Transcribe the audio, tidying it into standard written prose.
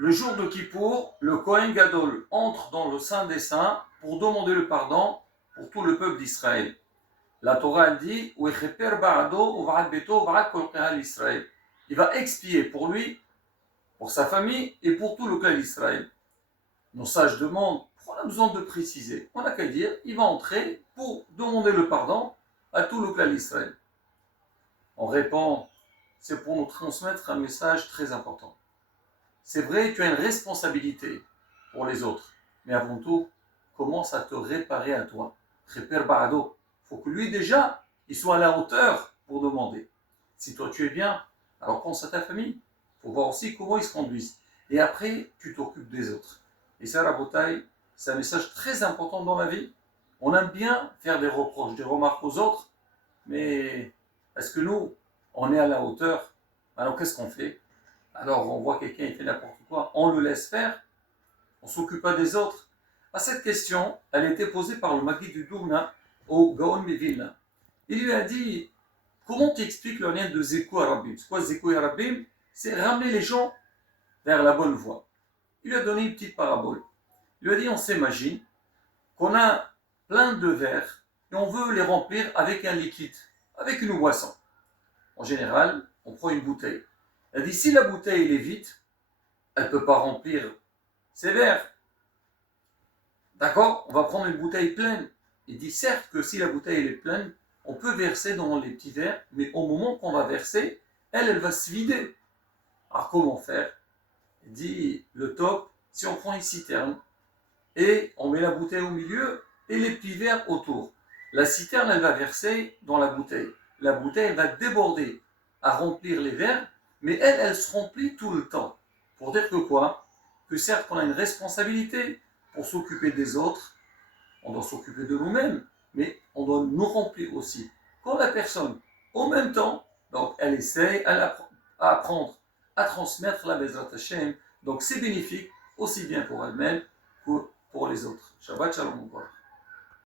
Le jour de Kippour, le Kohen Gadol entre dans le Saint des Saints pour demander le pardon pour tout le peuple d'Israël. La Torah elle dit il va expier pour lui, pour sa famille et pour tout le clan d'Israël. Nos sages demandent pourquoi on a besoin de préciser. On n'a qu'à dire il va entrer pour demander le pardon à tout le clan d'Israël. On répond c'est pour nous transmettre un message très important. C'est vrai, tu as une responsabilité pour les autres, mais avant tout, commence à te réparer à toi. Répare Barado. Il faut que lui déjà, il soit à la hauteur pour demander. Si toi tu es bien, alors pense à ta famille. Il faut voir aussi comment ils se conduisent. Et après, tu t'occupes des autres. Et ça, la bataille, c'est un message très important dans la vie. On aime bien faire des reproches, des remarques aux autres, mais est-ce que nous, on est à la hauteur? Alors qu'est-ce qu'on fait? Alors on voit quelqu'un, il fait n'importe quoi, on le laisse faire, on ne s'occupe pas des autres. Cette question, elle a été posée par le Maguid du Dourna au Gaon Mevilna. Il lui a dit, comment tu expliques le lien de Zeko Arabim? C'est quoi Zeko Arabim? C'est ramener les gens vers la bonne voie. Il lui a donné une petite parabole. Il lui a dit, on s'imagine qu'on a plein de verres et on veut les remplir avec un liquide, avec une boisson. En général, on prend une bouteille. Elle dit, si la bouteille elle est vide, elle ne peut pas remplir ses verres. D'accord? On va prendre une bouteille pleine. Il dit, certes que si la bouteille elle est pleine, on peut verser dans les petits verres, mais au moment qu'on va verser, elle va se vider. Alors comment faire? Il dit, le top, si on prend une citerne, et on met la bouteille au milieu, et les petits verres autour. La citerne, elle va verser dans la bouteille. La bouteille, elle va déborder à remplir les verres, mais elle se remplit tout le temps. Pour dire que quoi? Que certes qu'on a une responsabilité pour s'occuper des autres, on doit s'occuper de nous-mêmes, mais on doit nous remplir aussi. Quand la personne, en même temps, donc elle essaye, à apprendre à transmettre la Bezrat Hashem, donc c'est bénéfique aussi bien pour elle-même que pour les autres. Shabbat Shalom.